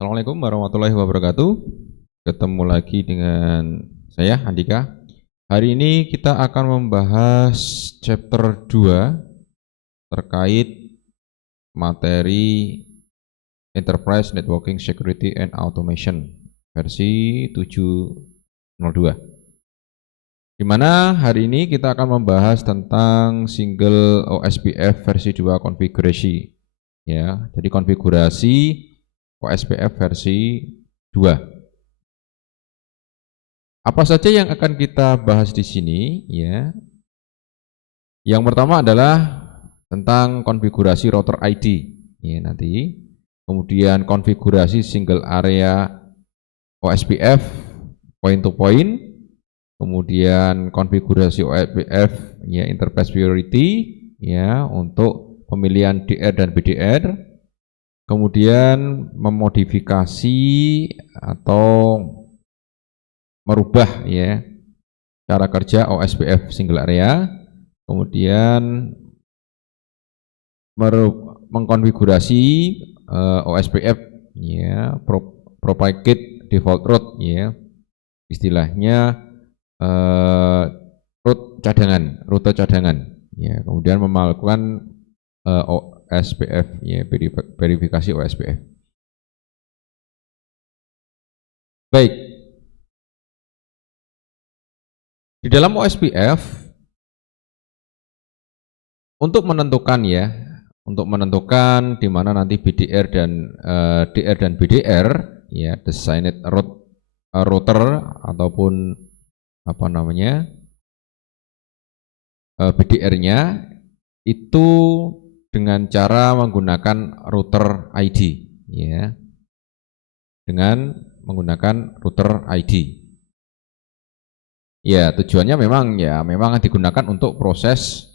Assalamualaikum warahmatullahi wabarakatuh. Ketemu lagi dengan saya Andika. Hari ini kita akan membahas chapter 2 terkait materi Enterprise Networking Security and Automation versi 702. Di mana hari ini kita akan membahas tentang single OSPF versi 2 konfigurasi. Ya, jadi konfigurasi OSPF versi 2. Apa saja yang akan kita bahas di sini ya? Yang pertama adalah tentang konfigurasi router ID ya nanti. Kemudian konfigurasi single area OSPF point to point. Kemudian konfigurasi OSPF ya interface priority ya untuk pemilihan DR dan BDR. Kemudian memodifikasi atau merubah ya cara kerja OSPF single area, kemudian mengkonfigurasi OSPF ya propagate default route ya istilahnya rute cadangan ya, kemudian melakukan OSPF ya verifikasi OSPF. Baik, di dalam OSPF untuk menentukan di mana nanti BDR dan DR dan BDR ya designated router ataupun apa namanya BDR-nya itu dengan cara menggunakan router ID ya. Dengan menggunakan router ID. Ya, tujuannya memang digunakan untuk proses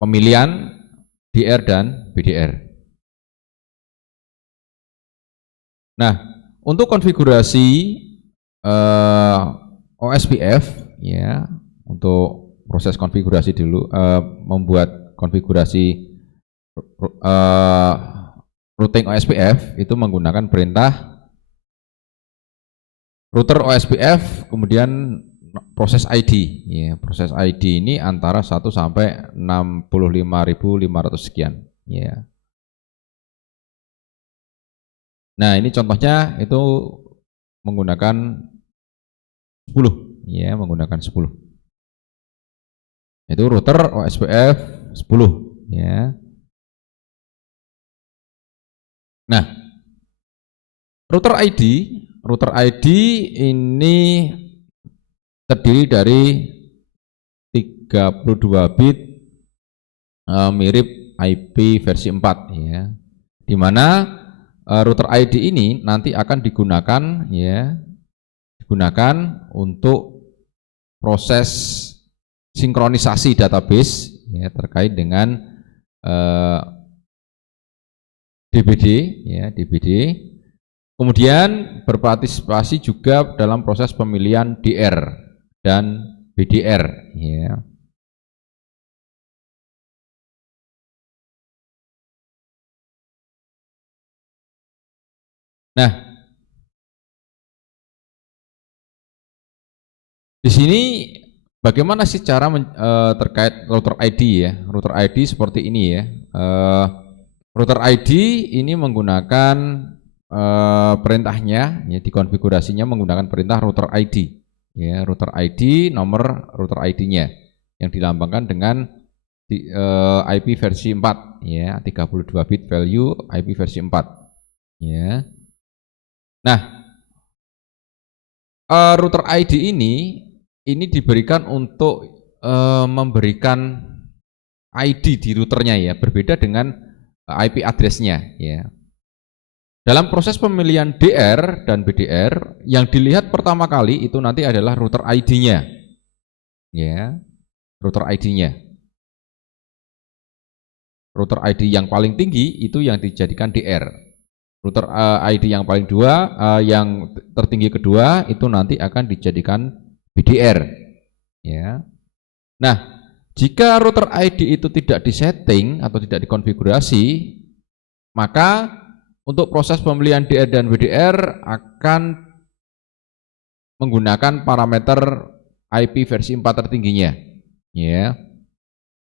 pemilihan DR dan BDR. Nah, untuk konfigurasi OSPF ya, untuk proses konfigurasi dulu, membuat konfigurasi routing OSPF itu menggunakan perintah router OSPF, kemudian proses ID ya, proses ID ini antara 1 sampai 65.500 sekian ya. Nah, ini contohnya itu menggunakan 10 ya, menggunakan 10. Itu router OSPF 10 ya. Nah, router ID ini terdiri dari 32 bit mirip IP versi 4 ya. Di mana router ID ini nanti akan digunakan untuk proses sinkronisasi database ya terkait dengan DBD. Kemudian berpartisipasi juga dalam proses pemilihan DR dan BDR ya. Nah, di sini bagaimana sih cara terkait router ID ya? Router ID seperti ini ya. Router ID ini menggunakan perintahnya ya, dikonfigurasinya menggunakan perintah router ID ya, router ID nomor router ID-nya yang dilambangkan dengan IP versi 4 ya, 32 bit value IP versi 4 ya. Nah, router ID ini diberikan untuk memberikan ID di routernya ya, berbeda dengan IP address-nya ya. Dalam proses pemilihan DR dan BDR yang dilihat pertama kali itu nanti adalah router ID-nya. Ya. Router ID-nya. Router ID yang paling tinggi itu yang dijadikan DR. Router ID yang paling yang tertinggi kedua itu nanti akan dijadikan BDR. Ya. Nah, jika router ID itu tidak disetting atau tidak dikonfigurasi, maka untuk proses pembelian DR dan WDR akan menggunakan parameter IP versi 4 tertingginya, ya.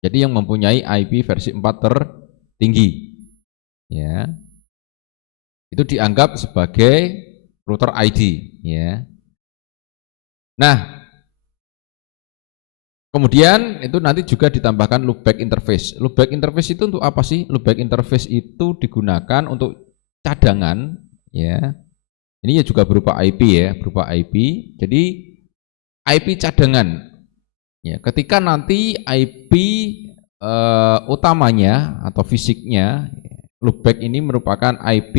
Jadi yang mempunyai IP versi 4 tertinggi, ya, itu dianggap sebagai router ID, ya. Nah, kemudian itu nanti juga ditambahkan loopback interface. Loopback interface itu untuk apa sih? Loopback interface itu digunakan untuk cadangan, ya. Ini juga berupa IP, ya, berupa IP. Jadi IP cadangan, ya. Ketika nanti IP utamanya atau fisiknya, loopback ini merupakan IP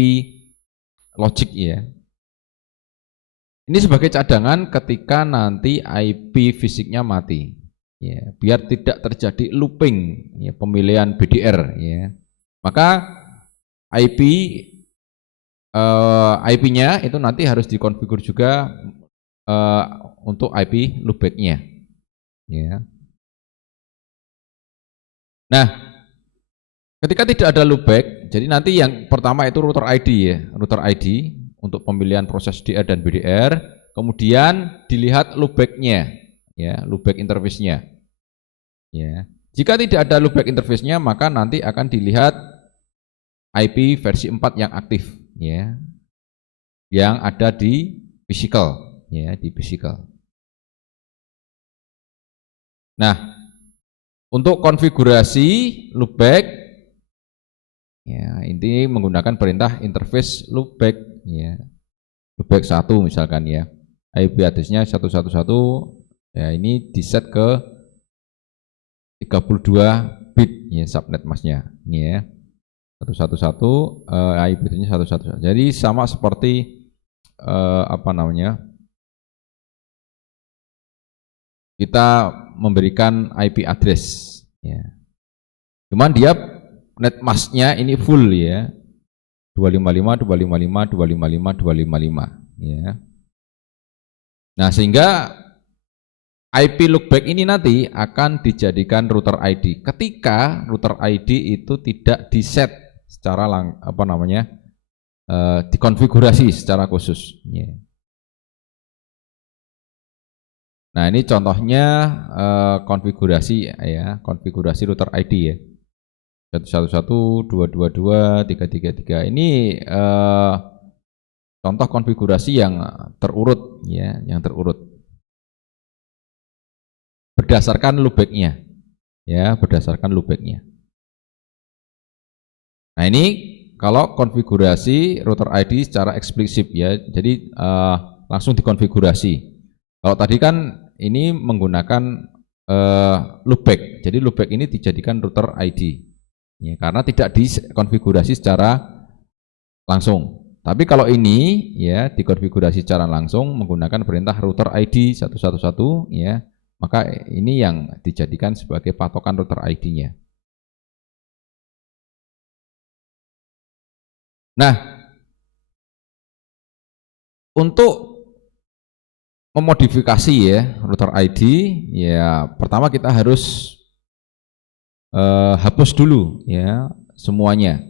logic, ya. Ini sebagai cadangan ketika nanti IP fisiknya mati, ya, biar tidak terjadi looping, ya, pemilihan BDR, ya. Maka IP-nya itu nanti harus dikonfigur juga untuk IP loopback-nya, ya. Nah, ketika tidak ada loopback, jadi nanti yang pertama itu router ID, ya, router ID untuk pemilihan proses DR dan BDR, kemudian dilihat loopback-nya, ya, loopback interface-nya, ya. Jika tidak ada loopback interface-nya, maka nanti akan dilihat IP versi 4 yang aktif, ya, yang ada di physical, ya, di physical. Nah, untuk konfigurasi loopback, ya, ini menggunakan perintah interface loopback, ya, loopback 1 misalkan, ya, IP address-nya 111, ya, ini di set ke 32 bit, ya, subnet mask-nya, ini, ya, 111, IP address-nya 111. Jadi sama seperti apa namanya, kita memberikan IP address, ya. Cuman dia net mask-nya ini full, ya, 255, 255, 255, 255, ya. Nah, sehingga IP loopback ini nanti akan dijadikan router ID ketika router ID itu tidak di-set secara dikonfigurasi secara khusus, ya. Nah, ini contohnya konfigurasi, ya, konfigurasi router ID, ya. 111, 222, 333. Ini contoh konfigurasi yang terurut, ya, yang terurut berdasarkan loopback-nya, ya, berdasarkan loopback-nya. Nah, ini kalau konfigurasi router ID secara eksplisit, ya, jadi langsung dikonfigurasi. Kalau tadi kan ini menggunakan loopback, jadi loopback ini dijadikan router ID, ya, karena tidak dikonfigurasi secara langsung. Tapi kalau ini, ya, dikonfigurasi secara langsung menggunakan perintah router ID 111, ya, maka ini yang dijadikan sebagai patokan router ID-nya. Nah, untuk memodifikasi, ya, router ID, ya, pertama kita harus hapus dulu, ya, semuanya,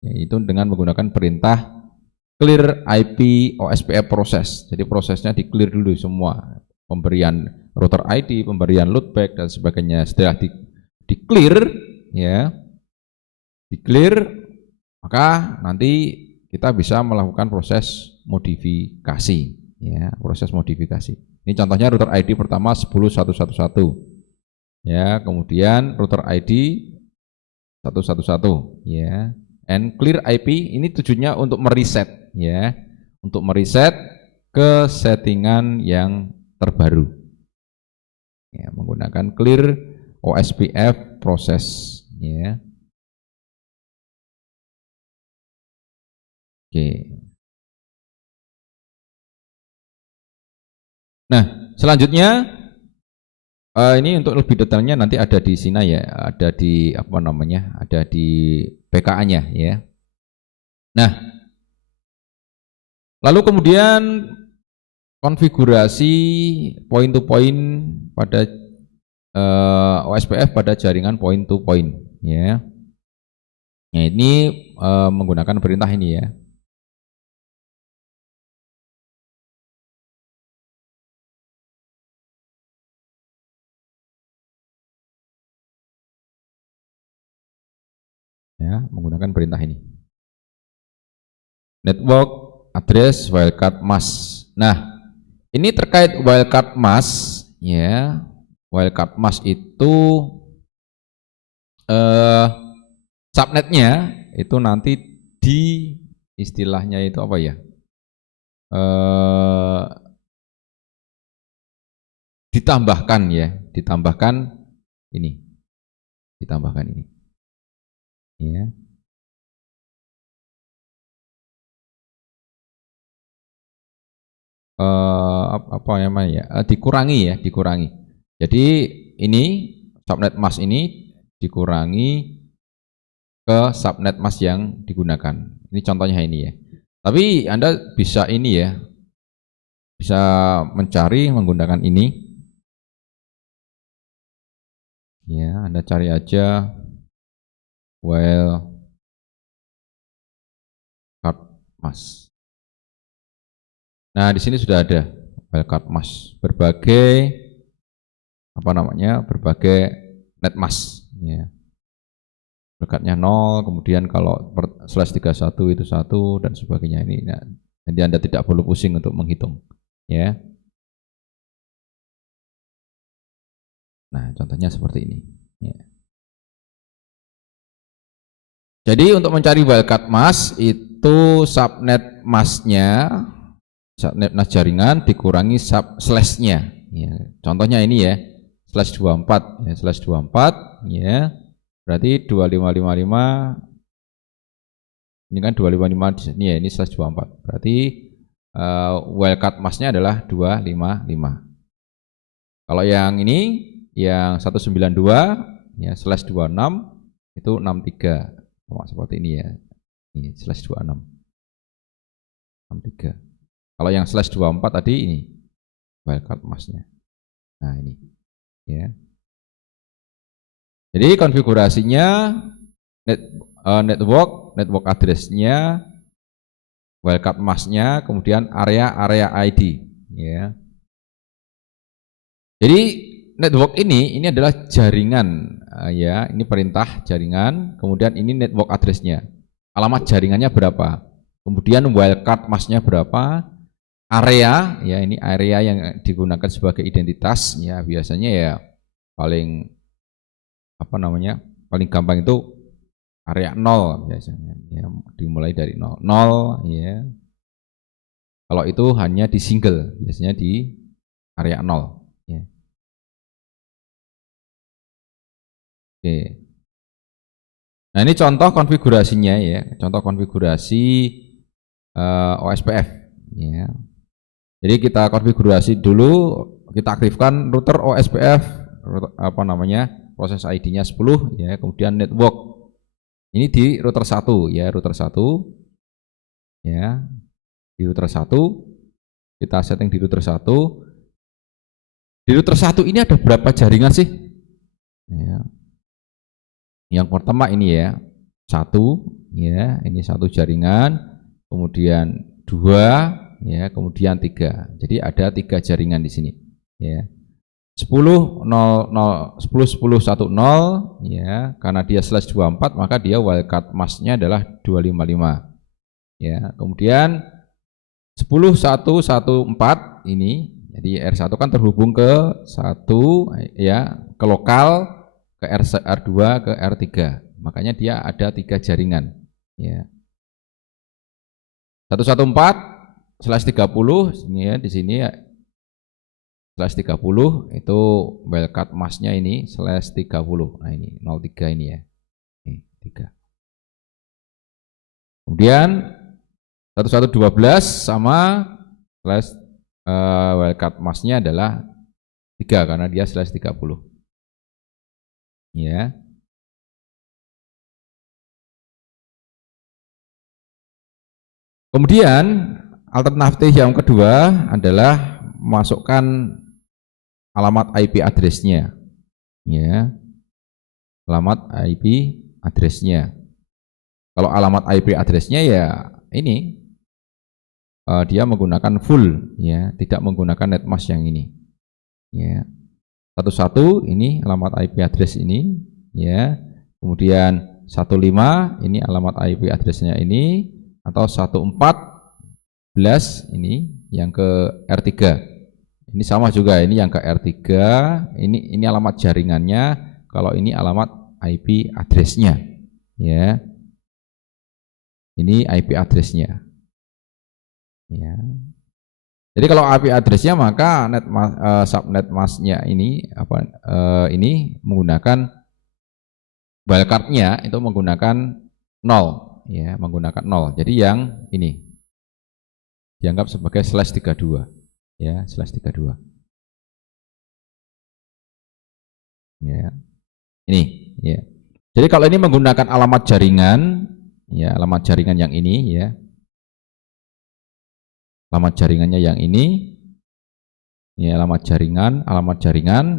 yaitu dengan menggunakan perintah clear IP OSPF proses. Jadi prosesnya di clear dulu semua, pemberian router ID, pemberian loopback dan sebagainya. Setelah di clear, ya, di clear, maka nanti kita bisa melakukan proses modifikasi, ya, proses modifikasi. Ini contohnya router ID pertama 10.111, ya, kemudian router ID 111, ya, and clear IP ini tujuannya untuk mereset, ya, untuk mereset ke settingan yang terbaru, ya, menggunakan clear OSPF proses, ya. Oke. Nah, selanjutnya ini untuk lebih detailnya nanti ada di sini, ya, ada di apa namanya, ada di PKA-nya, ya. Nah, lalu kemudian konfigurasi point to point pada OSPF pada jaringan point to point, ya. Nah, ini menggunakan perintah ini ya. Ya, menggunakan perintah ini. Network address wildcard mask. Nah, ini terkait wildcard mask ya. Wildcard mask itu subnetnya itu nanti di istilahnya itu apa ya? Ditambahkan ya, ditambahkan ini. Ditambahkan ini. Ya. Apa namanya ya? Dikurangi ya, dikurangi. Jadi ini subnet mask ini dikurangi ke subnet mask yang digunakan. Ini contohnya ini ya. Tapi Anda bisa ini ya, bisa mencari menggunakan ini. Ya, Anda cari aja wildcard mask. Nah, di sini sudah ada wildcard mask berbagai apa namanya? Berbagai net mask ya. Berkatnya 0, kemudian kalau /31 itu 1 dan sebagainya ini. Nah, jadi Anda tidak perlu pusing untuk menghitung ya. Nah, contohnya seperti ini ya. Jadi untuk mencari wildcard mask itu subnet masknya, subnet mask jaringan dikurangi //nya ya. Contohnya ini ya, /24 ya, /24 ya. Berarti 2555 ini kan 255 di sini ya, ini /24. Berarti wildcard masknya adalah 255. Kalau yang ini yang 192 ya /26 itu 63. Sama seperti ini ya. Ini /26. 63. Kalau yang /24 tadi ini wildcard masknya. Nah, ini ya. Jadi konfigurasinya network address-nya, wildcard masknya, kemudian area ID ya. Jadi network ini adalah jaringan ya, ini perintah jaringan, kemudian ini network address-nya. Alamat jaringannya berapa? Kemudian wildcard masknya berapa? Area ya, ini area yang digunakan sebagai identitas ya, biasanya ya paling apa namanya? Paling gampang itu area 0 biasanya ya, dimulai dari 0 ya. Kalau itu hanya di single, biasanya di area 0 ya. Oke. Nah, ini contoh konfigurasinya ya, contoh konfigurasi OSPF ya. Jadi kita konfigurasi dulu, kita aktifkan router OSPF apa namanya? Proses ID-nya 10 ya, kemudian network. Ini di router 1 ya, router 1 ya. Di router 1 kita setting di router 1. Di router 1 ini ada berapa jaringan sih? Ya. Yang pertama ini ya, 1 ya, ini 1 jaringan, kemudian 2 ya, kemudian 3. Jadi ada 3 jaringan di sini ya. 10 10 10 10 10 ya, karena dia /24 maka dia wildcard masknya adalah 255 ya. Kemudian 10 1 1 4 ini, jadi R1 kan terhubung ke 1 ya, ke lokal, ke R2 ke R3, makanya dia ada 3 jaringan ya. 114 /30 ini ya, di sini ya, /30 itu wildcard masknya ini /30. Nah, ini 03 ini ya. Ini 3. Kemudian 1112 sama wildcard masknya adalah 3 karena dia /30. Ya. Kemudian alternatif yang kedua adalah masukkan alamat IP address-nya ya, alamat IP address-nya. Kalau alamat IP address-nya ya ini dia menggunakan full ya, tidak menggunakan netmask yang ini. Ya. Satu-satu ini alamat IP address ini ya. Kemudian 15 ini alamat IP address-nya ini, atau 14 ini yang ke R3. Ini sama juga, ini yang ke R3, ini alamat jaringannya, kalau ini alamat IP address-nya. Ya. Ini IP address-nya. Ya. Jadi kalau IP address-nya maka subnet mask-nya ini ini menggunakan wildcard-nya itu menggunakan 0 ya, menggunakan 0. Jadi yang ini dianggap sebagai /32 ya, /32. Ya. Ini ya. Jadi kalau ini menggunakan alamat jaringan ya, alamat jaringan yang ini ya. Alamat jaringannya yang ini ya, alamat jaringan.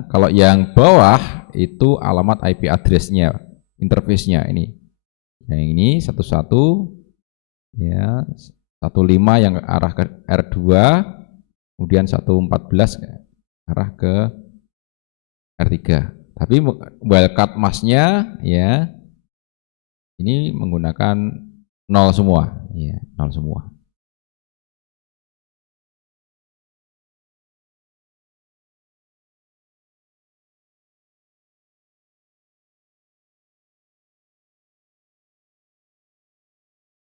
Kalau yang bawah itu alamat IP address-nya, interface-nya ini. Yang ini 11 ya, 15 yang arah ke R2, kemudian 114 arah ke R3. Tapi wildcard mask-nya ya ini menggunakan 0 semua ya, 0 semua.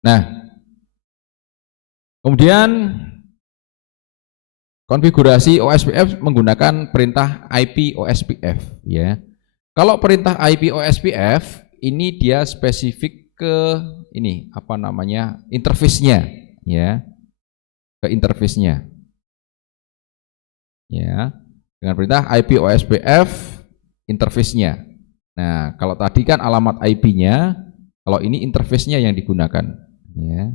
Nah, kemudian konfigurasi OSPF menggunakan perintah IP OSPF ya. Kalau perintah IP OSPF ini dia spesifik ke ini apa namanya, interface-nya ya. Ke interface-nya. Ya. Dengan perintah IP OSPF interface-nya. Nah, kalau tadi kan alamat IP-nya, kalau ini interface-nya yang digunakan ya.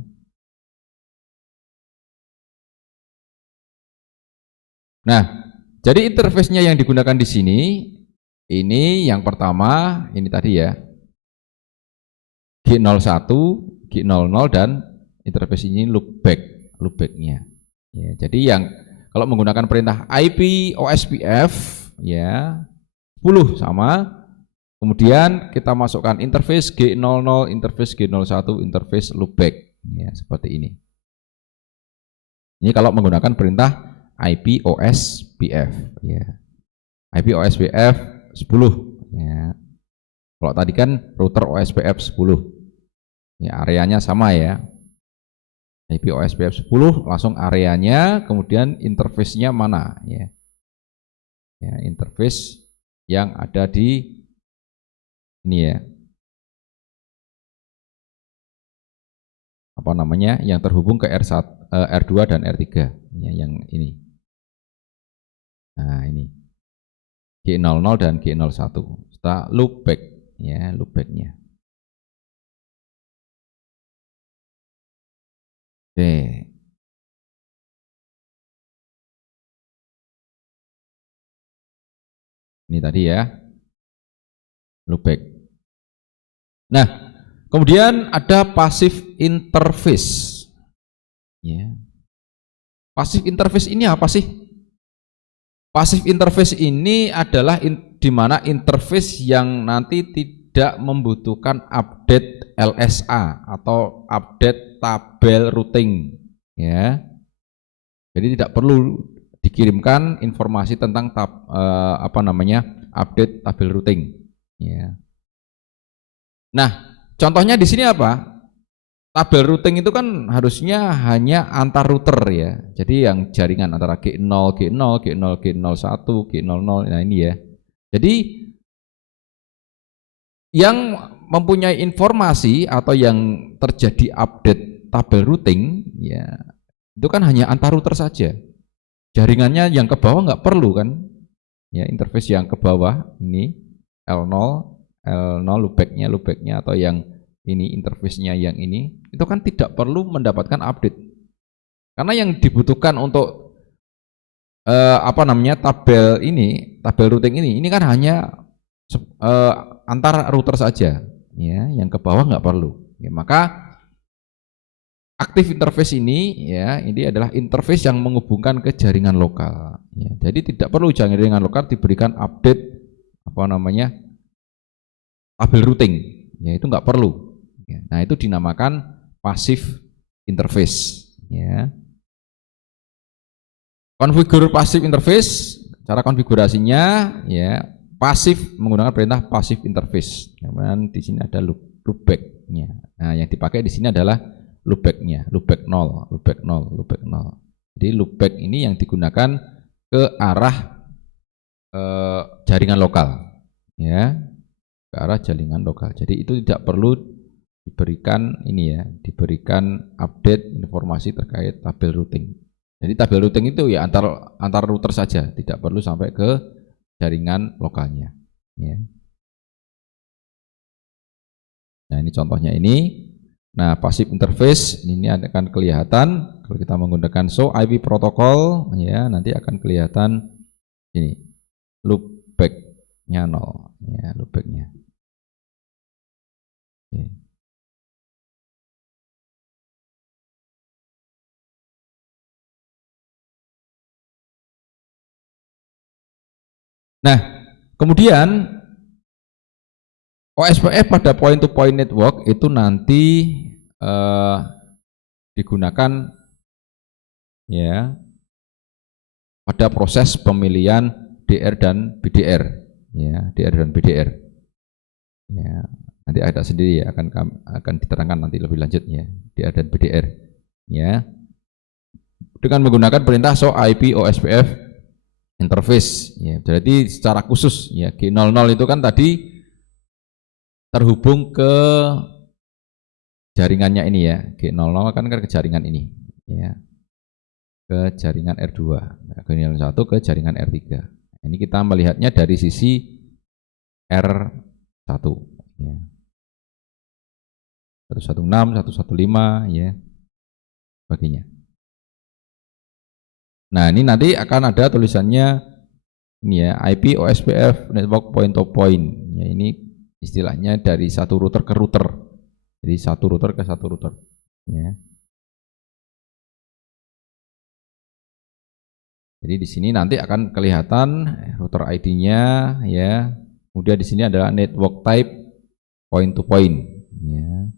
Nah, jadi interface-nya yang digunakan di sini, ini yang pertama, ini tadi ya, G01, G00 dan interface ini loopback-nya. Ya, jadi yang kalau menggunakan perintah IP OSPF ya 10 sama, kemudian kita masukkan interface G00, interface G01, interface loopback ya, seperti ini. Ini kalau menggunakan perintah IP OSPF ya. IP OSPF 10 ya. Kalau tadi kan router OSPF 10. Ya, areanya sama ya. IP OSPF 10 langsung areanya, kemudian interface-nya mana ya. Ya, interface yang ada di ini ya. Apa namanya? Yang terhubung ke R2 dan R3 ya, yang ini. Nah, ini G00 dan G01. Setelah loopback ya, loopback-nya. Oke. Ini tadi ya, loopback. Nah, kemudian ada passive interface. Ya. Passive interface ini apa sih? Passive interface ini adalah di mana interface yang nanti tidak membutuhkan update LSA atau update tabel routing ya. Jadi tidak perlu dikirimkan informasi tentang update tabel routing ya. Nah, contohnya di sini apa? Tabel routing itu kan harusnya hanya antar router ya. Jadi yang jaringan antara G0, G0, G0, G01, G00, nah ini ya. Jadi yang mempunyai informasi atau yang terjadi update tabel routing ya, itu kan hanya antar router saja. Jaringannya yang ke bawah nggak perlu kan. Ya, interface yang ke bawah ini L0, loopback-nya atau yang ini interface-nya yang ini, itu kan tidak perlu mendapatkan update. Karena yang dibutuhkan untuk tabel routing ini kan hanya antar router saja ya, yang ke bawah nggak perlu Ya, maka active interface ini ya, ini adalah interface yang menghubungkan ke jaringan lokal. Ya, jadi tidak perlu jaringan lokal diberikan update tabel routing. Ya, itu nggak perlu. Ya, nah itu dinamakan passive interface. Ya. Konfigur passive interface, cara konfigurasinya ya pasif menggunakan perintah passive interface. Kemudian di sini ada loopback-nya. Nah, yang dipakai di sini adalah loopback-nya, loopback 0, loopback 0, loopback 0. Jadi loopback ini yang digunakan ke arah jaringan lokal, ya, ke arah jaringan lokal. Jadi itu tidak perlu diberikan diberikan update informasi terkait tabel routing. Jadi tabel routing itu ya antar router saja, tidak perlu sampai ke jaringan lokalnya. Ya. Nah ini contohnya ini. Nah passive interface ini akan kelihatan kalau kita menggunakan show IP protokol, ya nanti akan kelihatan ini loopback-nya 0, ya loopback-nya. Oke. Nah, kemudian OSPF pada point-to-point network itu nanti digunakan ya pada proses pemilihan DR dan BDR, ya DR dan BDR. Ya, nanti ada sendiri ya akan diterangkan nanti lebih lanjut ya DR dan BDR. Ya, dengan menggunakan perintah show IP OSPF interface. Ya, jadi secara khusus ya G00 itu kan tadi terhubung ke jaringannya ini ya, G00 kan ke jaringan ini ya, ke jaringan R2, G01 ke jaringan R3. Ini kita melihatnya dari sisi R1 ya. 116, 115 ya, baginya. Nah ini nanti akan ada tulisannya ini ya, IP OSPF network point to point ya, ini istilahnya dari satu router ke router, jadi satu router ke satu router ya. Jadi di sini nanti akan kelihatan router ID-nya ya. Kemudian di sini adalah network type point to point ya.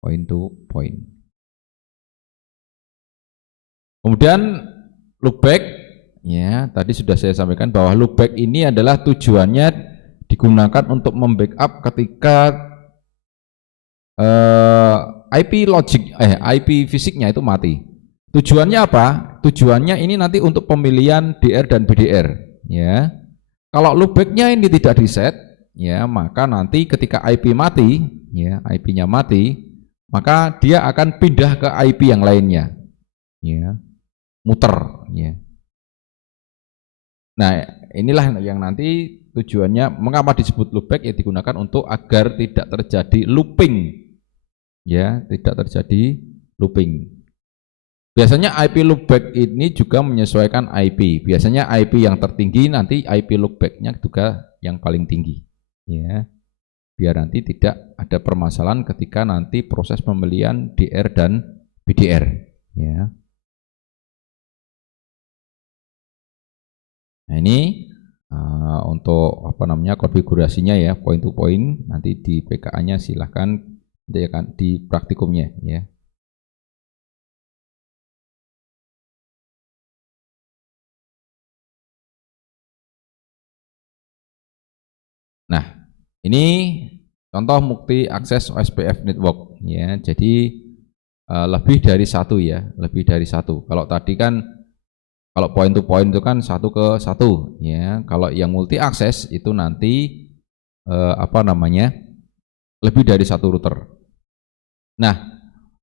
Point to point. Kemudian loopback ya, tadi sudah saya sampaikan bahwa loopback ini adalah tujuannya digunakan untuk membackup ketika IP fisiknya itu mati. Tujuannya apa? Tujuannya ini nanti untuk pemilihan DR dan BDR ya. Kalau loopback-nya ini tidak diset ya, maka nanti ketika IP mati ya, IP-nya mati, maka dia akan pindah ke IP yang lainnya ya, muter ya. Nah, inilah yang nanti tujuannya mengapa disebut loopback ya, digunakan untuk agar tidak terjadi looping ya, tidak terjadi looping. Biasanya IP loopback ini juga menyesuaikan IP. Biasanya IP yang tertinggi nanti IP loopback-nya juga yang paling tinggi. Ya, biar nanti tidak ada permasalahan ketika nanti proses pembelian DR dan BDR. Ya. Nah ini untuk konfigurasinya ya, point to point. Nanti di PKA-nya silahkan di praktikumnya ya. Nah, ini contoh multi akses OSPF network ya. Jadi lebih dari satu ya, lebih dari satu. Kalau tadi kan kalau point to point itu kan satu ke satu ya. Kalau yang multi akses itu nanti lebih dari satu router. Nah,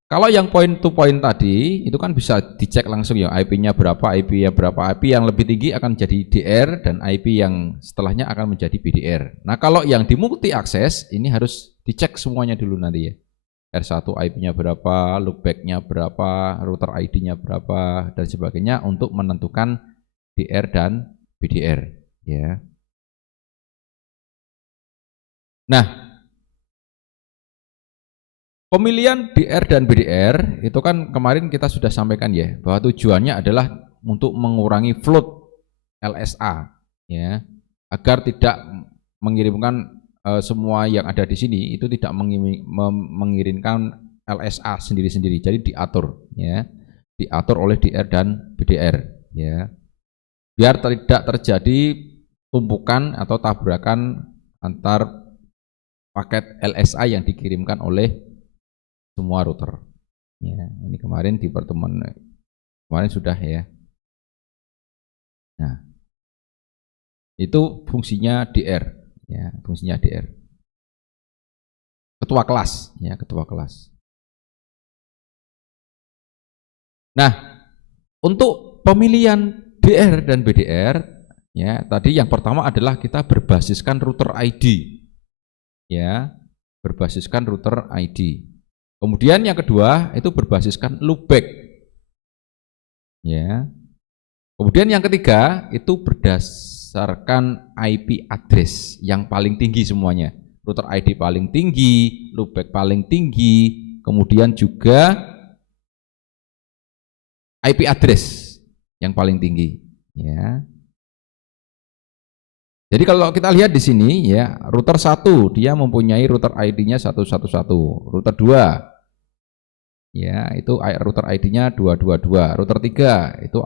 kalau yang point to point tadi itu kan bisa dicek langsung ya IP-nya berapa, IP-nya berapa. IP yang lebih tinggi akan menjadi DR dan IP yang setelahnya akan menjadi BDR. Nah, kalau yang di multi akses ini harus dicek semuanya dulu nanti ya. R1 IP-nya berapa, loopback-nya berapa, router ID-nya berapa dan sebagainya untuk menentukan DR dan BDR ya. Nah, Pemilihan DR dan BDR itu kan kemarin kita sudah sampaikan ya, bahwa tujuannya adalah untuk mengurangi float LSA ya, agar tidak mengirimkan semua yang ada di sini itu tidak mengirimkan LSA sendiri-sendiri. Jadi diatur ya, diatur oleh DR dan BDR ya. Biar tidak terjadi tumpukan atau tabrakan antar paket LSA yang dikirimkan oleh semua router. Ya, ini kemarin di pertemuan kemarin sudah ya. Nah, itu fungsinya DR, ya, fungsinya DR. Ketua kelas, ya, ketua kelas. Nah, untuk pemilihan DR dan BDR, ya, tadi yang pertama adalah kita berbasiskan router ID, ya, berbasiskan router ID. Kemudian yang kedua itu berbasiskan loopback, ya. Kemudian yang ketiga itu berdasarkan IP address yang paling tinggi semuanya. Router ID paling tinggi, loopback paling tinggi, kemudian juga IP address yang paling tinggi, ya. Jadi kalau kita lihat di sini ya, router 1 dia mempunyai router ID-nya 111, router 2 ya itu router ID-nya 222, router 3 itu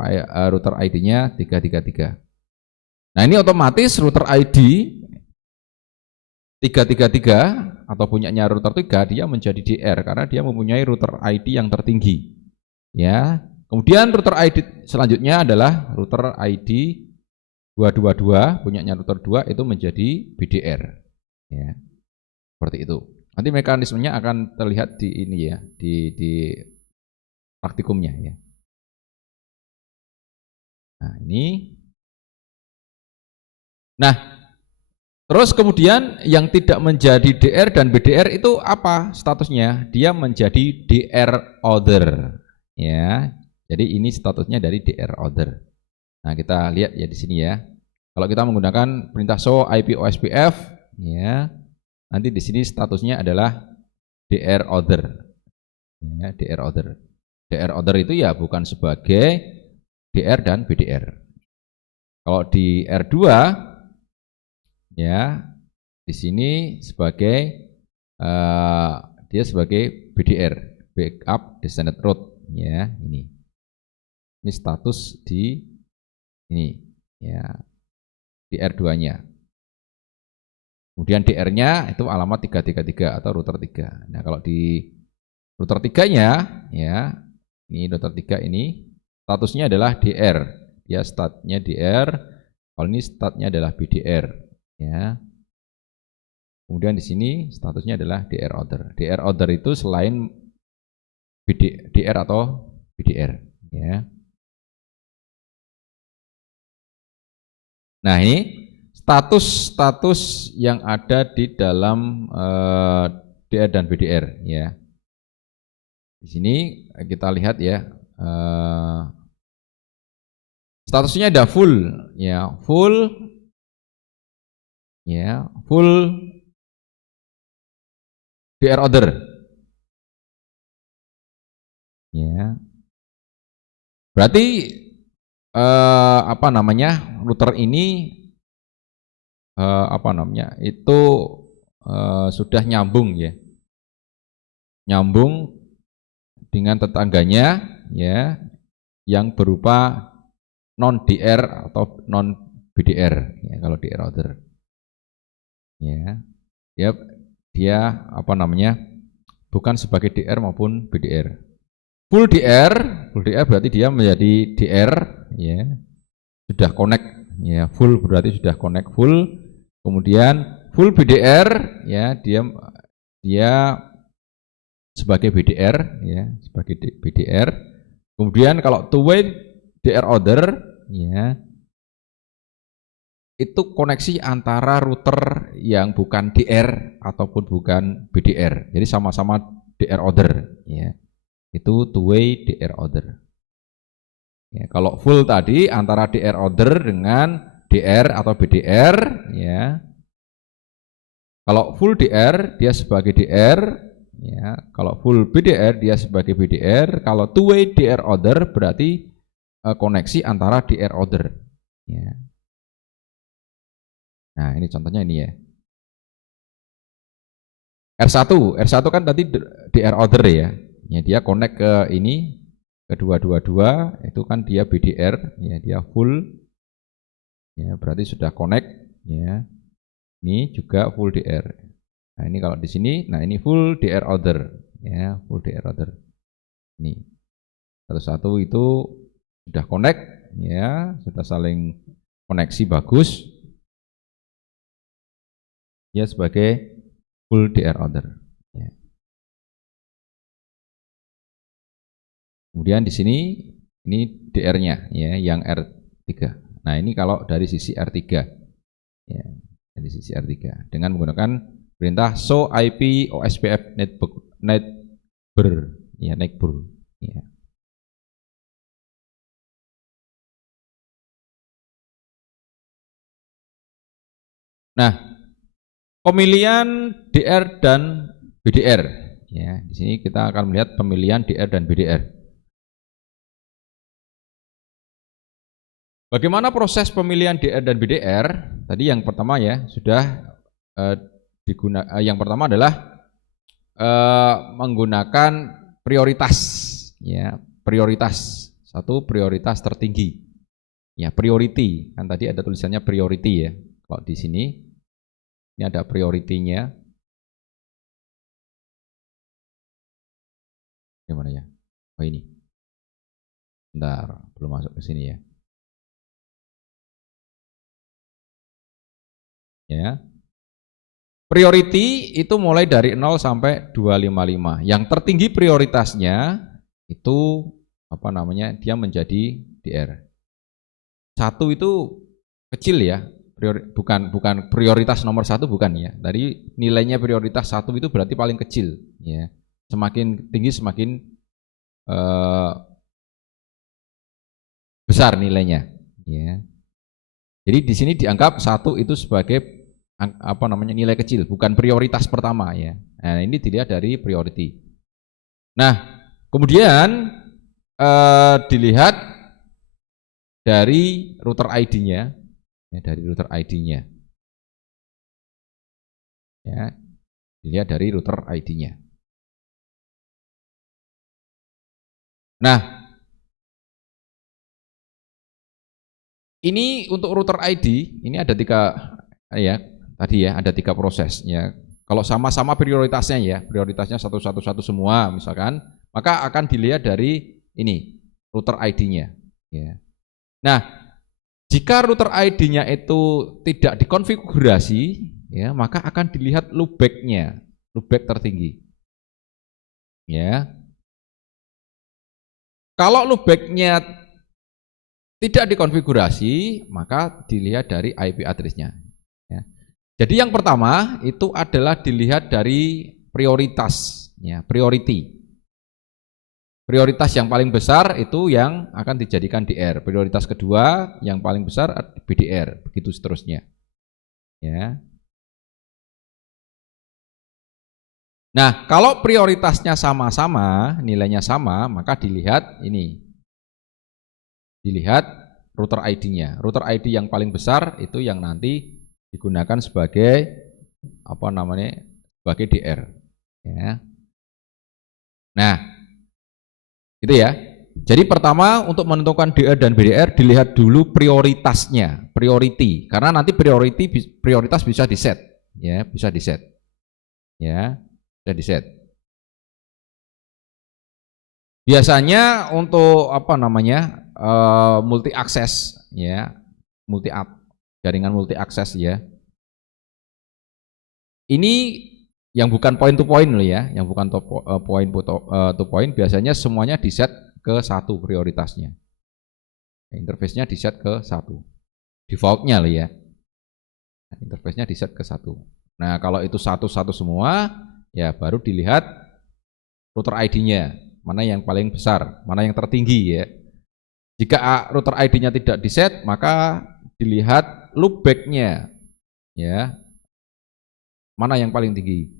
router ID-nya 333. Nah, ini otomatis router ID 333 atau punyanya router 3 dia menjadi DR karena dia mempunyai router ID yang tertinggi. Ya. Kemudian router ID selanjutnya adalah router ID 222 punyanya router 2 itu menjadi BDR. Ya. Seperti itu. Nanti mekanismenya akan terlihat di ini ya, di praktikumnya ya. Nah, ini. Nah, terus kemudian yang tidak menjadi DR dan BDR itu apa statusnya? Dia menjadi DR other. Ya. Jadi ini statusnya dari DR other. Nah, kita lihat ya di sini ya. Kalau kita menggunakan perintah show IP OSPF, ya, nanti di sini statusnya adalah DR other. Ya, DR other. DR other itu ya bukan sebagai DR dan BDR. Kalau di R2, ya, di sini sebagai dia sebagai BDR, backup descended route, ya, ini. Ini status di ini, ya. Di R2-nya. Kemudian DR-nya itu alamat 333 atau router 3. Nah, kalau di router 3-nya ya, ini router 3 ini statusnya adalah DR. Dia statnya DR, kalau ini statnya adalah BDR, ya. Kemudian di sini statusnya adalah DR other. DR other itu selain DR atau BDR, ya. Nah, ini status-status yang ada di dalam DR dan BDR ya. Di sini kita lihat ya, statusnya ada full ya, full ya, full DR order ya. Berarti apa namanya, router ini apa namanya, itu sudah nyambung ya, nyambung dengan tetangganya ya, yang berupa non DR atau non BDR ya. Kalau DR router ya, dia apa namanya, bukan sebagai DR maupun BDR. Full DR berarti dia menjadi DR ya, sudah connect ya, full berarti sudah connect full. Kemudian full BDR ya, dia sebagai BDR ya, sebagai BDR. Kemudian kalau two way DR order ya, itu koneksi antara router yang bukan DR ataupun bukan BDR. Jadi sama-sama DR order ya. Itu two way DR order. Ya, kalau full tadi antara DR order dengan DR atau BDR ya. Kalau full DR dia sebagai DR Ya, kalau full BDR dia sebagai BDR, kalau two-way DR order berarti koneksi antara DR order. Ya. Nah, ini contohnya ini ya. R1 kan tadi DR order ya. Ya, dia connect ke ini ke 222 itu kan dia BDR ya, dia full ya, berarti sudah connect ya. Ini juga full DR. Nah, ini kalau di sini, nah ini full DR order ya, full DR order. Ini satu-satu itu sudah connect ya, sudah saling koneksi bagus. Ya sebagai full DR order. Ya. Kemudian di sini ini DR-nya ya, yang R3. Nah, ini kalau dari sisi R3. Ya, dari sisi R3 dengan menggunakan perintah show IP OSPF neighbor ya, neighbor ya. Nah, pemilihan DR dan BDR ya. Di sini kita akan melihat pemilihan DR dan BDR. Bagaimana proses pemilihan DR dan BDR? Tadi yang pertama ya sudah yang pertama adalah menggunakan prioritas ya, prioritas. Satu, prioritas tertinggi. Ya, priority. Kan tadi ada tulisannya priority ya. Kalau di sini ini ada priority-nya. Gimana ya? Oh ini. Bentar, belum masuk ke sini ya. Ya. Priority itu mulai dari 0 sampai 255. Yang tertinggi prioritasnya itu apa namanya? Dia menjadi DR. 1 itu kecil ya. Bukan prioritas nomor 1 bukan ya. Dari nilainya prioritas 1 itu berarti paling kecil ya. Semakin tinggi semakin besar nilainya ya. Jadi di sini dianggap 1 itu sebagai apa namanya, nilai kecil, bukan prioritas pertama ya. Nah, ini dilihat dari priority. Nah, kemudian dilihat dari router ID-nya, ya, dari router ID-nya. Ya, dilihat dari router ID-nya. Nah, ini untuk router ID, ini ada 3 ya, tadi ya, ada 3 proses ya. Kalau sama-sama prioritasnya ya, prioritasnya 111 semua misalkan, maka akan dilihat dari ini router ID-nya ya. Nah, jika router ID-nya itu tidak dikonfigurasi ya, maka akan dilihat loopback-nya, loopback tertinggi. Ya. Kalau loopback-nya tidak dikonfigurasi, maka dilihat dari IP address-nya. Ya. Jadi yang pertama itu adalah dilihat dari prioritas, ya, priority. Prioritas yang paling besar itu yang akan dijadikan DR. Prioritas kedua yang paling besar BDR, begitu seterusnya. Ya. Nah, kalau prioritasnya sama-sama, nilainya sama, maka dilihat ini. Dilihat router ID-nya. Router ID yang paling besar itu yang nanti digunakan sebagai apa namanya? Sebagai DR. Ya. Nah, itu ya. Jadi pertama untuk menentukan DR dan BDR dilihat dulu prioritasnya, priority. Karena nanti prioritas bisa di-set, ya, bisa di-set. Ya, bisa di-set. Biasanya untuk apa namanya? Multi akses ya, jaringan multi akses ya. Ini yang bukan point to point loh ya, yang bukan point to point biasanya semuanya di set ke 1 prioritasnya. Interface-nya di set ke 1. Default-nya loh ya. Interface-nya di set ke 1. Nah, kalau itu satu-satu semua, ya baru dilihat router ID-nya, mana yang paling besar, mana yang tertinggi ya. Jika router ID-nya tidak di set, maka dilihat loopback-nya ya. Mana yang paling tinggi.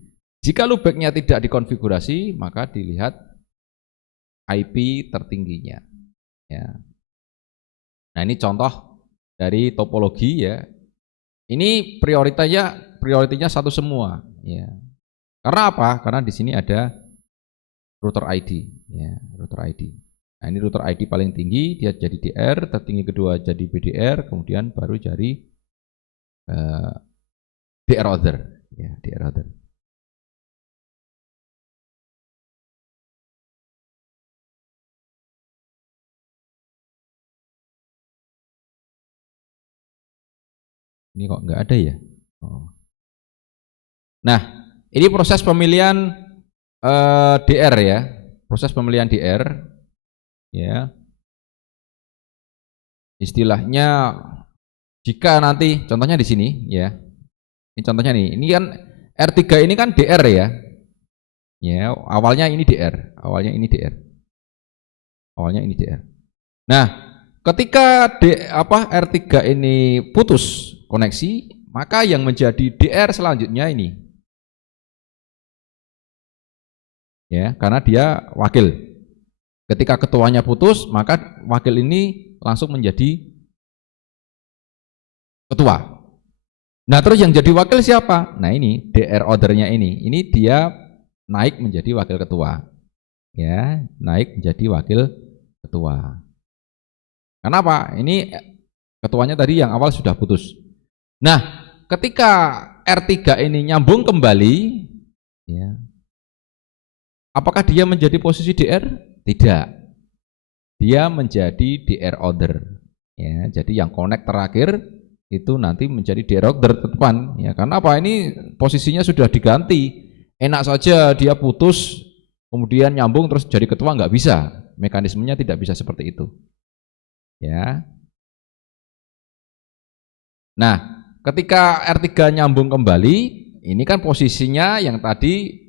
Jika loopback-nya tidak dikonfigurasi, maka dilihat IP tertingginya. Ya. Nah, ini contoh dari topologi ya. Ini prioritasnya satu semua. Ya. Karena apa? Karena di sini ada router ID. Ya, router ID. Nah, ini router ID paling tinggi, dia jadi DR, tertinggi kedua jadi BDR, kemudian baru jadi DR order. Ya, DR order. Ini kok nggak ada ya? Oh. Nah, ini proses pemilihan DR ya, proses pemilihan DR, ya. Istilahnya jika nanti, contohnya di sini, ya. Ini contohnya nih, ini kan R3 ini kan DR ya, ya. Awalnya ini DR, awalnya ini DR, awalnya ini DR. Nah, ketika R3 ini putus koneksi, maka yang menjadi DR selanjutnya ini, ya, karena dia wakil. Ketika ketuanya putus, maka wakil ini langsung menjadi ketua. Nah, terus yang jadi wakil siapa? Nah, ini DR ordernya ini dia naik menjadi wakil ketua. Ya, naik menjadi wakil ketua. Kenapa? Ini ketuanya tadi yang awal sudah putus. Nah, ketika R3 ini nyambung kembali, ya, apakah dia menjadi posisi DR? Tidak. Dia menjadi DR order. Ya, jadi yang connect terakhir itu nanti menjadi DR order depan. Ya, karena apa? Ini posisinya sudah diganti. Enak saja dia putus, kemudian nyambung terus jadi ketua, nggak bisa. Mekanismenya tidak bisa seperti itu. Ya. Nah, ketika R3 nyambung kembali, ini kan posisinya yang tadi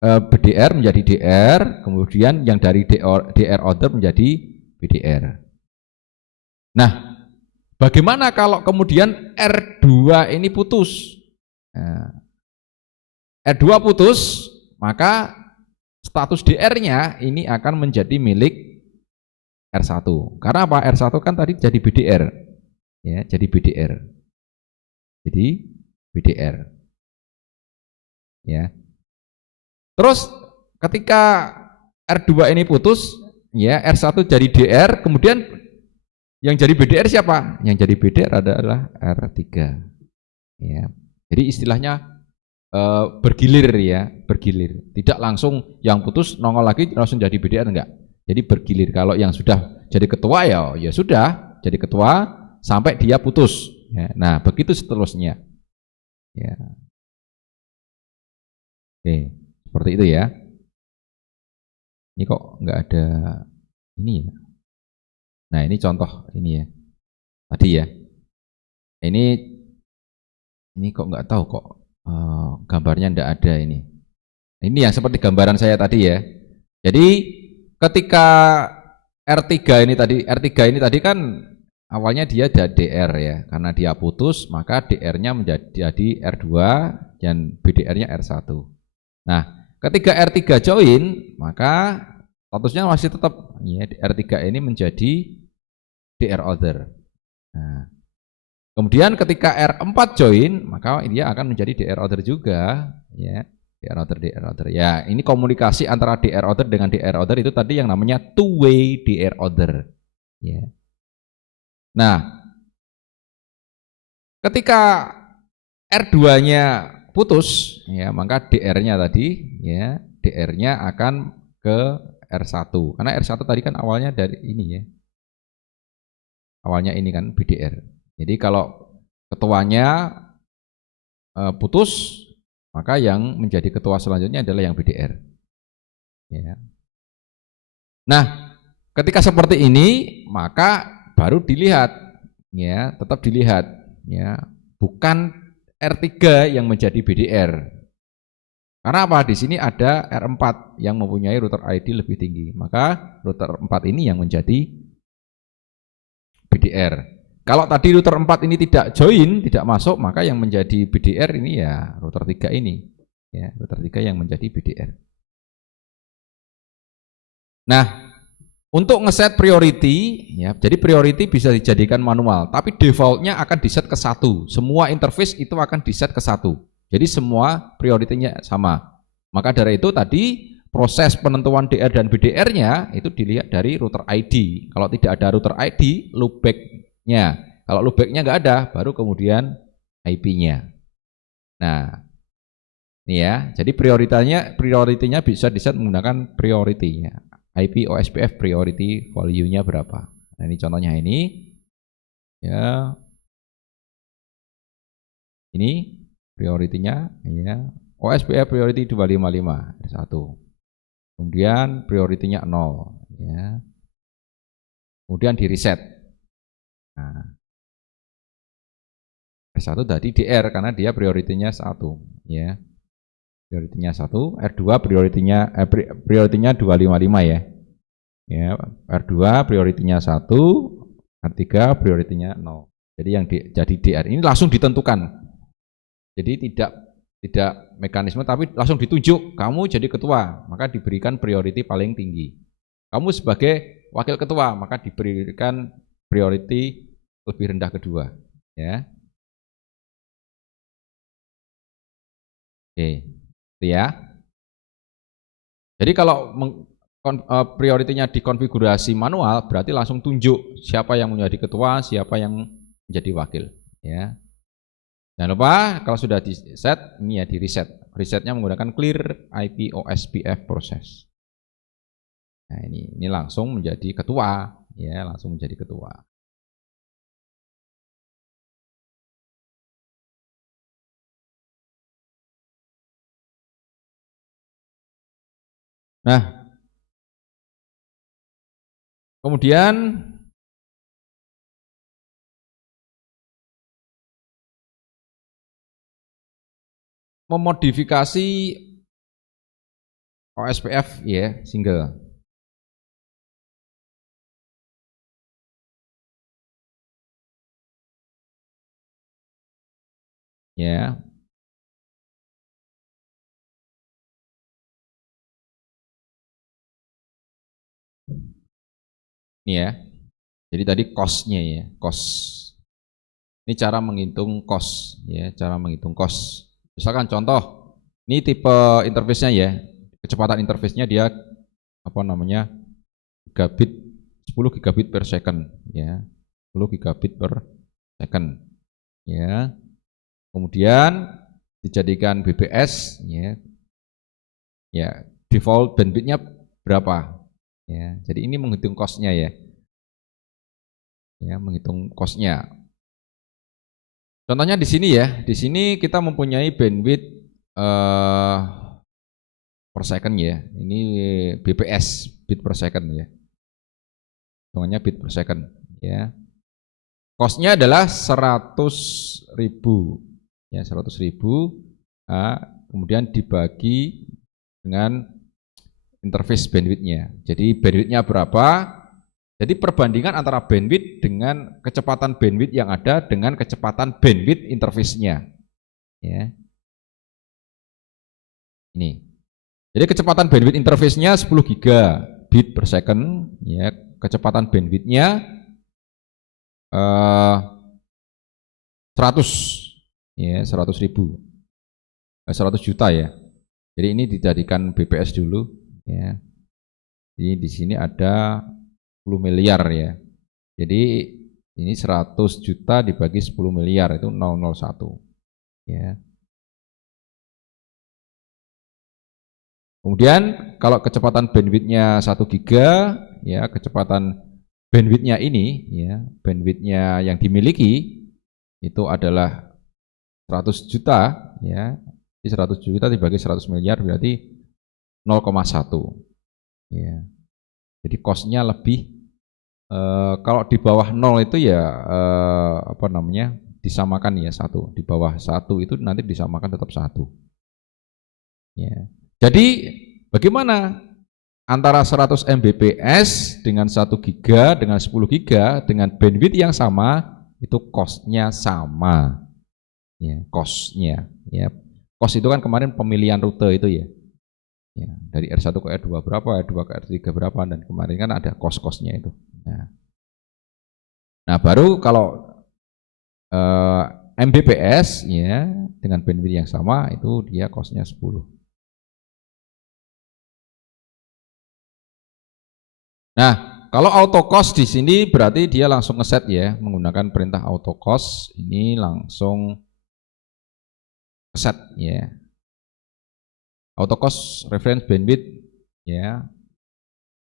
BDR menjadi DR, kemudian yang dari DR order menjadi BDR. Nah, bagaimana kalau kemudian R2 ini putus? Nah, R2 putus, maka status DR-nya ini akan menjadi milik R1. Karena apa? R1 kan tadi jadi BDR. Ya, jadi BDR. Jadi BDR. Ya. Terus ketika R2 ini putus, ya, R1 jadi DR, kemudian yang jadi BDR siapa? Yang jadi BDR adalah R3. Ya. Jadi istilahnya bergilir ya, bergilir. Tidak langsung yang putus nongol lagi langsung jadi BDR, enggak. Jadi bergilir. Kalau yang sudah jadi ketua ya sudah jadi ketua sampai dia putus. Ya, nah, begitu seterusnya. Ya. Oke, seperti itu ya. Ini kok nggak ada ini ya. Nah, ini contoh ini ya. Tadi ya. Ini kok nggak tahu kok gambarnya nggak ada ini. Ini yang seperti gambaran saya tadi ya. Jadi ketika R3 ini tadi kan awalnya dia jadi DR ya, karena dia putus maka DR-nya menjadi R2 dan BDR-nya R1. Nah, ketika R3 join maka statusnya masih tetap ya, R3 ini menjadi DR order. Nah, kemudian ketika R4 join maka dia akan menjadi DR order juga ya. DR order. Ya, ini komunikasi antara DR order dengan DR order itu tadi yang namanya two way DR order. Ya. Nah, ketika R2-nya putus, ya, maka DR-nya tadi, ya, DR-nya akan ke R1. Karena R1 tadi kan awalnya dari ini ya. Awalnya ini kan BDR. Jadi kalau ketuanya putus, maka yang menjadi ketua selanjutnya adalah yang BDR. Ya. Nah, ketika seperti ini, maka baru dilihat, ya, tetap dilihat, ya, bukan R3 yang menjadi BDR. Karena apa? Di sini ada R4 yang mempunyai router ID lebih tinggi, maka router 4 ini yang menjadi BDR. Kalau tadi router 4 ini tidak join, tidak masuk, maka yang menjadi BDR ini ya router 3 ini. ya, router 3 yang menjadi BDR. Nah, untuk ngeset priority, ya, jadi priority bisa dijadikan manual, tapi defaultnya akan diset ke 1. Semua interface itu akan diset ke 1. Jadi semua prioritinya sama. Maka dari itu tadi proses penentuan DR dan BDR-nya itu dilihat dari router ID. Kalau tidak ada router ID, loopback-nya. Kalau loopback-nya nggak ada, baru kemudian IP-nya. Nah, ini ya. Jadi prioritinya bisa diset menggunakan priority-nya. IP OSPF priority value-nya berapa. Nah, ini contohnya ini. Ya. Ini prioritinya ya. OSPF priority 255 ada 1. Kemudian prioritinya 0 ya. Kemudian di reset. Nah, R1 tadi DR karena dia prioritinya 1 ya. Prioritinya 1, R2 prioritinya 255 ya. Ya, R2 prioritinya 1, R3 prioritinya 0. Jadi yang jadi DR ini langsung ditentukan. Jadi tidak mekanisme tapi langsung ditunjuk, kamu jadi ketua, maka diberikan priority paling tinggi. Kamu sebagai wakil ketua, maka diberikan priority lebih rendah kedua, ya. Oke, itu ya. Jadi kalau prioritinya dikonfigurasi manual, berarti langsung tunjuk siapa yang menjadi ketua, siapa yang menjadi wakil, ya. Jangan lupa kalau sudah di set, ini ya di reset. Resetnya menggunakan clear IP OSPF proses. Nah ini langsung menjadi ketua, ya langsung menjadi ketua. Nah, kemudian memodifikasi OSPF ya single. Ya. Ini ya. Jadi tadi cost-nya ya, cost. Ini cara menghitung cost ya, cara menghitung cost. Misalkan contoh, ini tipe interface-nya ya. Kecepatan interface-nya dia apa namanya? Gigabit 10 gigabit per second ya. 10 gigabit per second. Ya. Kemudian dijadikan BBS ya. Ya, default bandwidth-nya berapa? Ya, jadi ini menghitung cost-nya ya. Ya, menghitung cost-nya. Contohnya di sini ya, di sini kita mempunyai bandwidth per second ya. Ini BPS, bit per second ya. Hitungannya bit per second ya. Cost-nya adalah 100.000 ya, 100.000. Nah, kemudian dibagi dengan interface bandwidth-nya. Jadi bandwidth-nya berapa? Jadi perbandingan antara bandwidth dengan kecepatan bandwidth yang ada dengan kecepatan bandwidth interface-nya. Ya. Ini. Jadi kecepatan bandwidth interface-nya 10 gigabit per second, ya. Kecepatan bandwidth-nya 100 ya, 100.000. 100 juta ya. Jadi ini dijadikan BPS dulu, ya. Jadi di sini ada 10 miliar ya. Jadi ini 100 juta dibagi 10 miliar itu 001 ya. Kemudian kalau kecepatan bandwidth-nya 1 giga ya, kecepatan bandwidth-nya ini ya, bandwidth-nya yang dimiliki itu adalah 100 juta ya. Jadi 100 juta dibagi 100 miliar berarti 0,1 ya. Jadi cost-nya lebih kalau di bawah 0 itu ya apa namanya? Disamakan ya 1. Di bawah 1 itu nanti disamakan tetap 1. Ya. Jadi bagaimana antara 100 Mbps dengan 1 giga dengan 10 giga dengan bandwidth yang sama itu cost-nya sama. Ya, cost-nya ya. Kos itu kan kemarin pemilihan rute itu ya. Ya, dari R1 ke R2 berapa, R2 ke R3 berapa, dan kemarin kan ada kos-kosnya itu. Nah baru kalau Mbps ya dengan bandwidth yang sama itu dia kosnya 10. Nah, kalau auto cost di sini berarti dia langsung ngeset ya, menggunakan perintah auto cost ini langsung ngeset ya. Auto cost reference bandwidth ya,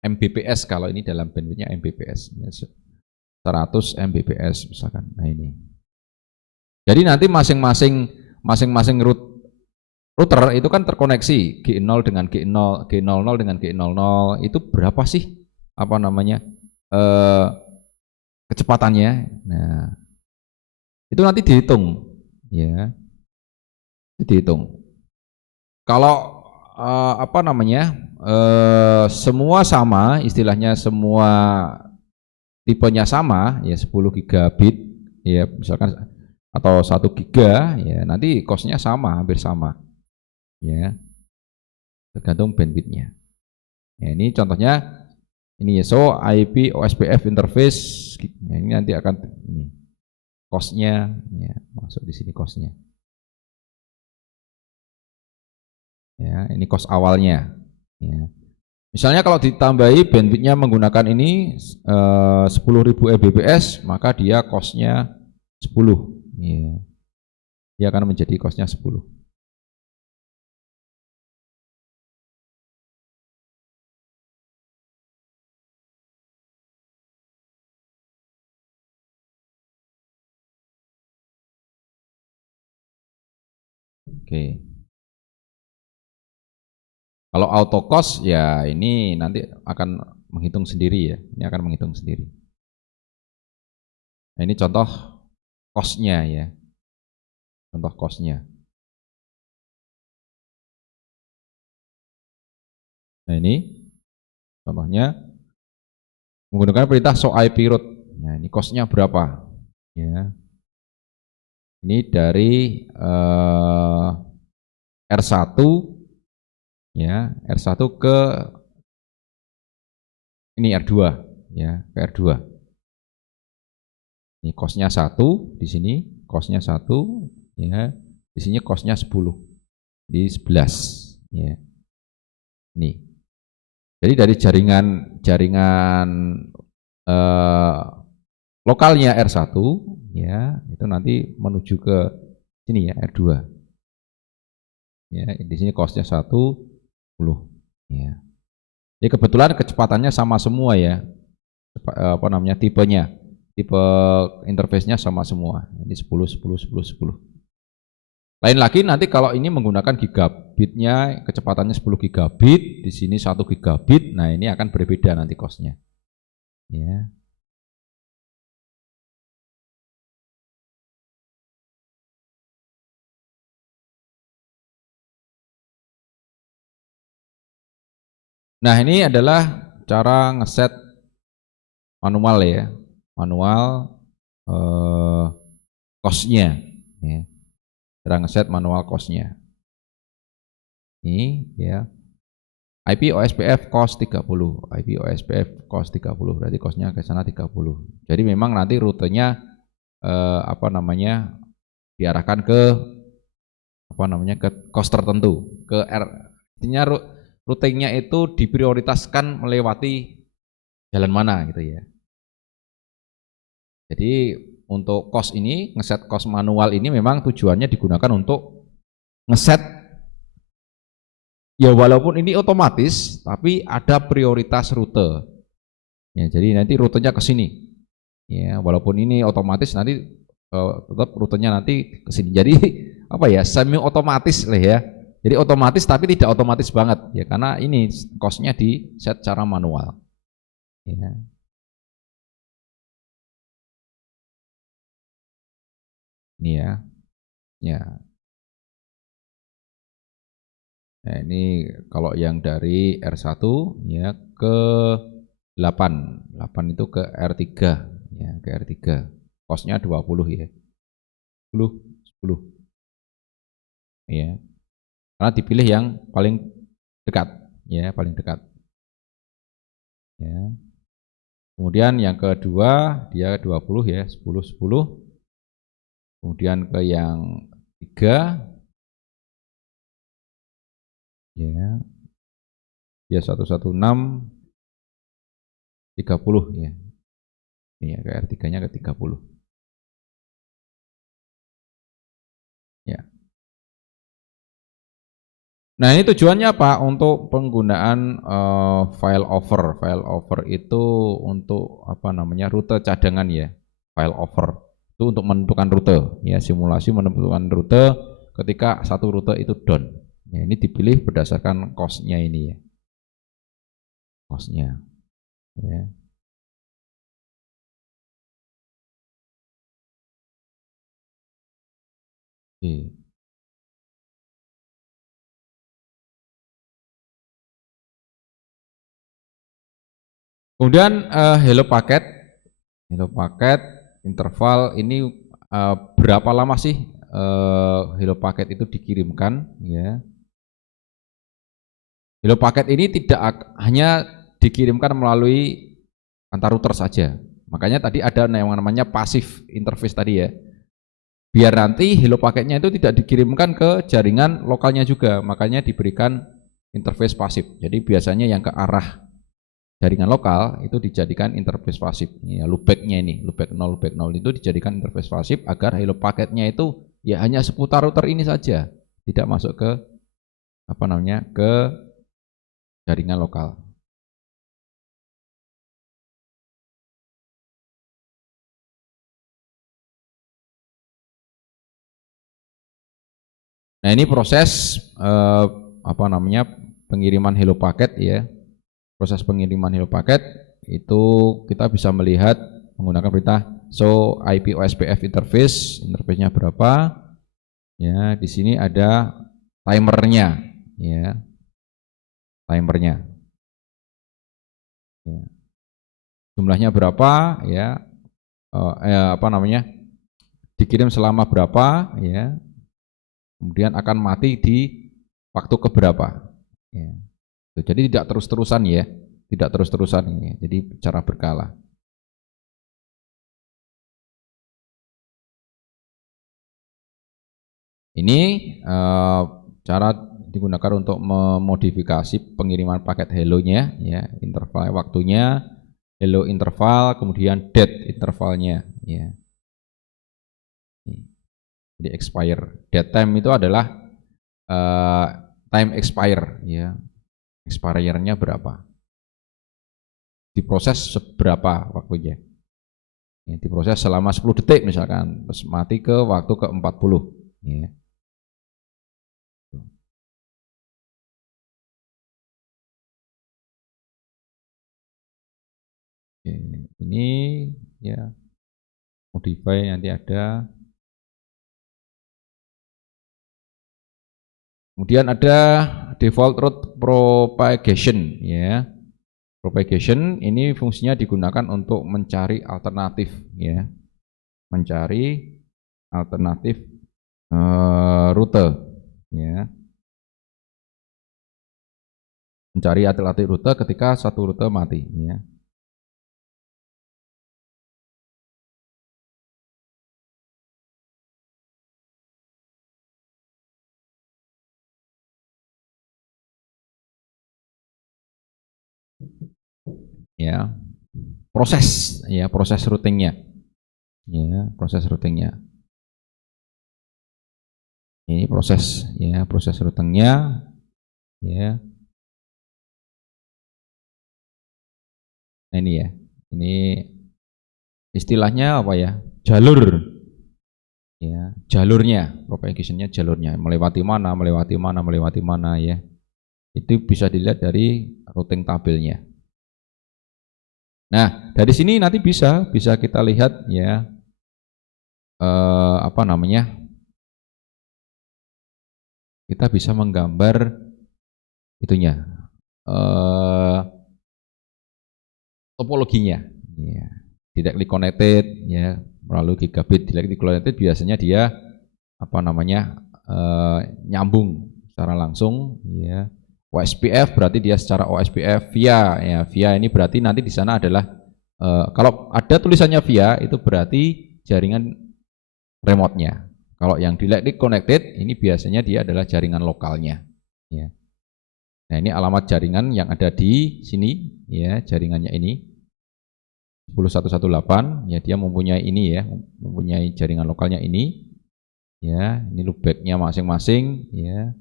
Mbps kalau ini dalam bandwidthnya Mbps ya, 100 Mbps misalkan. Nah ini. Jadi nanti masing-masing router itu kan terkoneksi G0 dengan G0, G00 dengan G00 itu berapa sih apa namanya kecepatannya? Nah itu nanti dihitung ya, dihitung. Kalau apa namanya semua sama, istilahnya semua tipenya sama ya 10 gigabit ya misalkan atau 1 giga ya nanti cost-nya sama, hampir sama ya tergantung bandwidth-nya. Ya, ini contohnya ini ya, so IP OSPF interface ya, ini nanti akan ini cost-nya ya, masuk di sini cost-nya. Ya, ini cost awalnya. Ya. Misalnya kalau ditambahi bandwidth-nya menggunakan ini 10.000 Mbps, maka dia cost-nya 10. Ya. Dia akan menjadi cost-nya 10. Oke. Kalau auto cost ya ini nanti akan menghitung sendiri ya. Ini akan menghitung sendiri. Nah, ini contoh cost-nya ya. Contoh cost-nya. Nah, ini contohnya menggunakan perintah show IP route. Nah, ini cost-nya berapa? Ya. Ini dari R1 ya, R1 ke ini R2 ya, ke R2. Ini cost-nya 1 di sini, cost-nya 1 ya. Di sini cost-nya 10. Di 11 ya. Nih. Jadi dari jaringan lokalnya R1 ya, itu nanti menuju ke sini ya, R2. Ya, di sini cost-nya 10 ya. Jadi kebetulan kecepatannya sama semua ya. Apa namanya tipenya. Tipe interface-nya sama semua. Ini 10 10 10 10. Lain lagi nanti kalau ini menggunakan gigabitnya kecepatannya 10 gigabit, di sini 1 gigabit, nah ini akan berbeda nanti cost-nya. Ya. Nah ini adalah cara ngeset manual ya, manual cost-nya. Ya. Cara ngeset manual cost-nya. Ini ya. IP OSPF cost 30, IP OSPF cost 30, berarti cost-nya ke sana 30. Jadi memang nanti rutenya apa namanya diarahkan ke apa namanya ke cost tertentu, ke R. Artinya rutenya itu diprioritaskan melewati jalan mana gitu ya. Jadi untuk cost ini, ngeset cost manual ini memang tujuannya digunakan untuk ngeset ya walaupun ini otomatis, tapi ada prioritas rute. Ya, jadi nanti rutenya ke sini. Ya, walaupun ini otomatis nanti tetap rutenya nanti ke sini. Jadi apa ya, semi otomatis lah ya. Jadi otomatis tapi tidak otomatis banget ya karena ini cost-nya di set secara manual. Ya. Ini ya. Ya. Nah, ini kalau yang dari R1 ya ke 8. 8 itu ke R3 ya, ke R3. Cost-nya 20 ya. 10 10. Ya. karena dipilih yang paling dekat, ya, paling dekat. Ya. Kemudian yang kedua dia 20 ya, 10 10. Kemudian ke yang 3 ya. Ya 116 30 ya. Ini ya ke R3-nya ke 30. Ya. Nah, ini tujuannya apa? Untuk penggunaan file over. File over itu untuk apa namanya? Rute cadangan ya. File over itu untuk menentukan rute, ya, simulasi menentukan rute ketika satu rute itu down. Ya, ini dipilih berdasarkan cost-nya ini ya. Cost-nya. Ya. Oke. Kemudian hello paket. Hello paket interval ini berapa lama sih hello paket itu dikirimkan, ya. Hello paket ini tidak hanya dikirimkan melalui antar router saja. Makanya tadi ada yang namanya passive interface tadi ya. Biar nanti hello paketnya itu tidak dikirimkan ke jaringan lokalnya juga, makanya diberikan interface pasif. Jadi biasanya yang ke arah jaringan lokal itu dijadikan interface pasif. Ya, loopback-nya ini, loopback 0 itu dijadikan interface pasif agar hello paketnya itu ya hanya seputar router ini saja, tidak masuk ke apa namanya, ke jaringan lokal. Nah, ini proses apa namanya, pengiriman hello paket ya. Proses pengiriman hello paket itu kita bisa melihat menggunakan perintah show IP OSPF interface. Interface-nya berapa? Ya, di sini ada timernya, ya. Timernya. Ya. Jumlahnya berapa, ya. Apa namanya? Dikirim selama berapa, ya. Kemudian akan mati di waktu keberapa. Ya. Jadi tidak terus-terusan ya, tidak terus-terusan ini. Jadi cara berkala. Ini cara digunakan untuk memodifikasi pengiriman paket hello-nya, ya, interval waktunya, hello interval, kemudian date intervalnya, ya. Jadi expire, date time itu adalah time expire, ya, expire-nya berapa, diproses seberapa waktunya, ya, diproses selama 10 detik misalkan, terus mati ke waktu ke 40, ya. Oke, ini ya modify nanti ada. Kemudian ada default route propagation, ya. Propagation ini fungsinya digunakan untuk mencari alternatif, ya. Mencari alternatif rute, ya. Mencari alternatif rute ketika satu rute mati, ya. Ya. Proses, ya, proses routingnya. Ya, proses routingnya. Ini proses, ya, proses routingnya, ya. Nah, ini ya. Ini istilahnya apa ya? Jalur. Ya, jalurnya, propagationnya, jalurnya melewati mana, melewati mana, melewati mana, ya. Itu bisa dilihat dari routing tabelnya. Nah, dari sini nanti bisa kita lihat, ya, apa namanya, kita bisa menggambar itunya, topologinya, ya. Directly connected, ya, melalui gigabit directly connected biasanya dia apa namanya, nyambung secara langsung, ya. OSPF berarti dia secara OSPF via, ya. Via ini berarti nanti di sana adalah kalau ada tulisannya via itu berarti jaringan remote-nya. Kalau yang directly connected ini biasanya dia adalah jaringan lokalnya, ya. Nah, ini alamat jaringan yang ada di sini, ya, jaringannya ini 10118, ya, dia mempunyai ini, ya, mempunyai jaringan lokalnya ini, ya. Ini loopback-nya masing-masing, ya.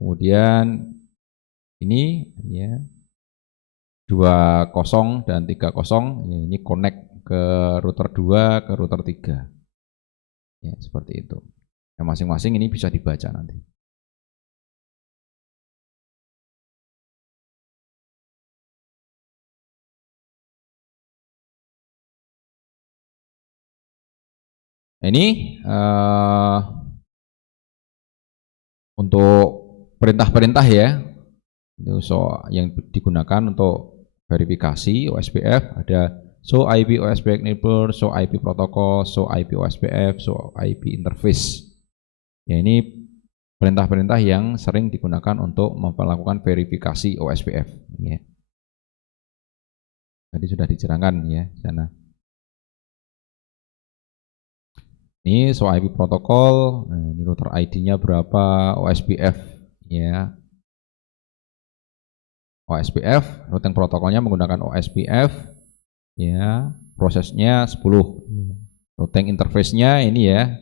Kemudian ini, ya, 20 dan 30, ya, ini connect ke router 2 ke router 3, ya, seperti itu. Yang masing-masing ini bisa dibaca nanti. Ini untuk perintah-perintah, ya, itu yang digunakan untuk verifikasi OSPF ada show IP OSPF neighbor, show IP protokol, show IP OSPF, show IP interface. Ya, ini perintah-perintah yang sering digunakan untuk melakukan verifikasi OSPF, ya. Tadi sudah dicerangkan, ya, sana. Ini show IP protokol, nah, ini router ID-nya berapa, OSPF, ya. OSPF, routing protokolnya menggunakan OSPF, ya, prosesnya 10. Routing interface-nya ini, ya,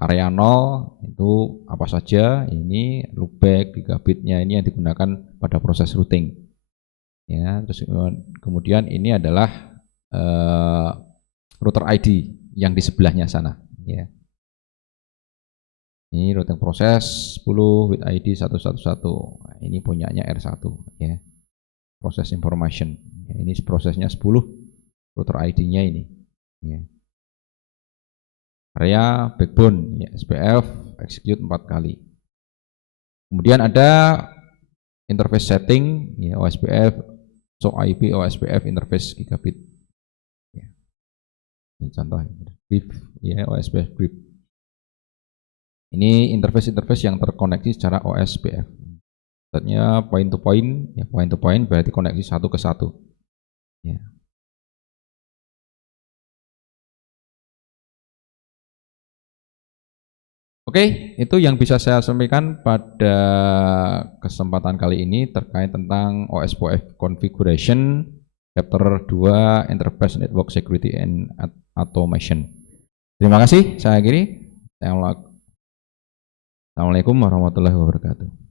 area 0 itu apa saja, ini loopback, gigabitnya ini yang digunakan pada proses routing, ya. Terus kemudian ini adalah router ID yang di sebelahnya sana, ya. Ini routing proses 10 with ID 111. Ini punyanya R1, ya. Proses information. Ya, ini prosesnya 10, router ID-nya ini, ya. Area backbone, ya, SPF execute 4 kali. Kemudian ada interface setting, ya, OSPF, show IP OSPF interface gigabit. Ya. Ini contoh brief, ya, OSPF brief. Ini interface-interface yang terkoneksi secara OSPF. Maksudnya point to point, ya, point to point berarti koneksi satu ke satu, ya. Oke, itu yang bisa saya sampaikan pada kesempatan kali ini terkait tentang OSPF configuration chapter 2 Enterprise Network Security and Automation. Terima kasih, saya akhiri. Assalamualaikum warahmatullahi wabarakatuh.